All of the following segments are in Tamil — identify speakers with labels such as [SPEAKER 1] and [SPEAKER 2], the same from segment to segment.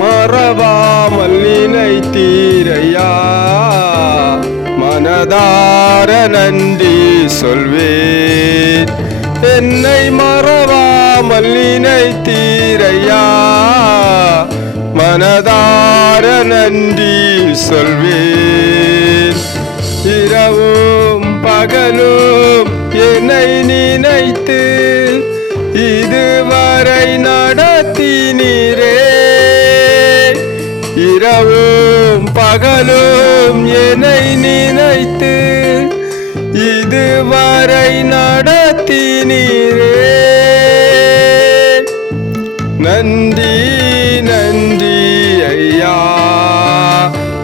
[SPEAKER 1] மறவாமல் நினைத்தீரையா மனதார நன்றி சொல்வேன். என்னை மறவாமல் நினைத்தீரையா மனதார நன்றி சொல்வேன். இரவும் பகலும் என்னை நினைத்து இதுவரை நடத்தினீரே இரவும் பகலும் என்னை நினைத்து இதுவரை நடத்தினீரே. நன்றி நன்றி ஐயா.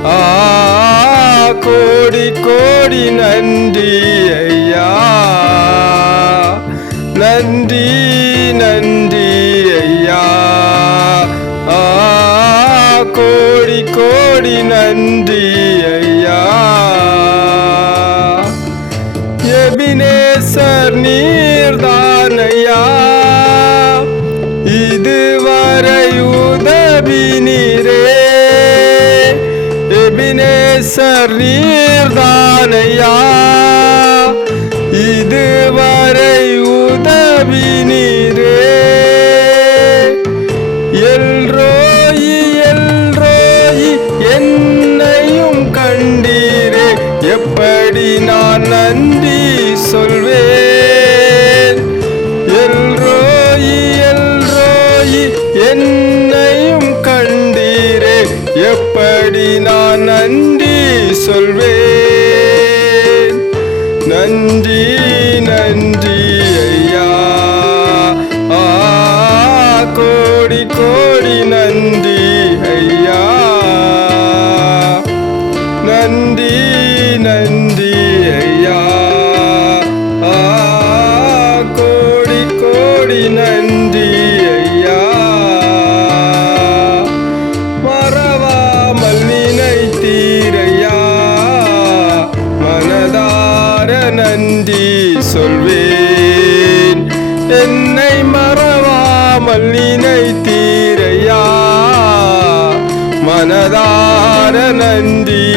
[SPEAKER 1] ஆ கோடி கோடி நன்றி ஐயா. நன்றி. கோடி கோடி நன்றி ஐயா. எபினேசர் நீர்தான் ஐயா. இதுவரை உதவி நீரே. எபினேசர் நீர்தான் ஐயா. இதுவரை உதவி நீர். என்னையும் கண்டீரே எப்படி நான் நன்றி சொல்வேன்? நன்றி நன்றி ஐயா. ஆ கோடி கோடி நன்றி. நன்றி சொல்வேன். என்னை மறவாமல் நினைத்தீரையா மனதார நன்றி.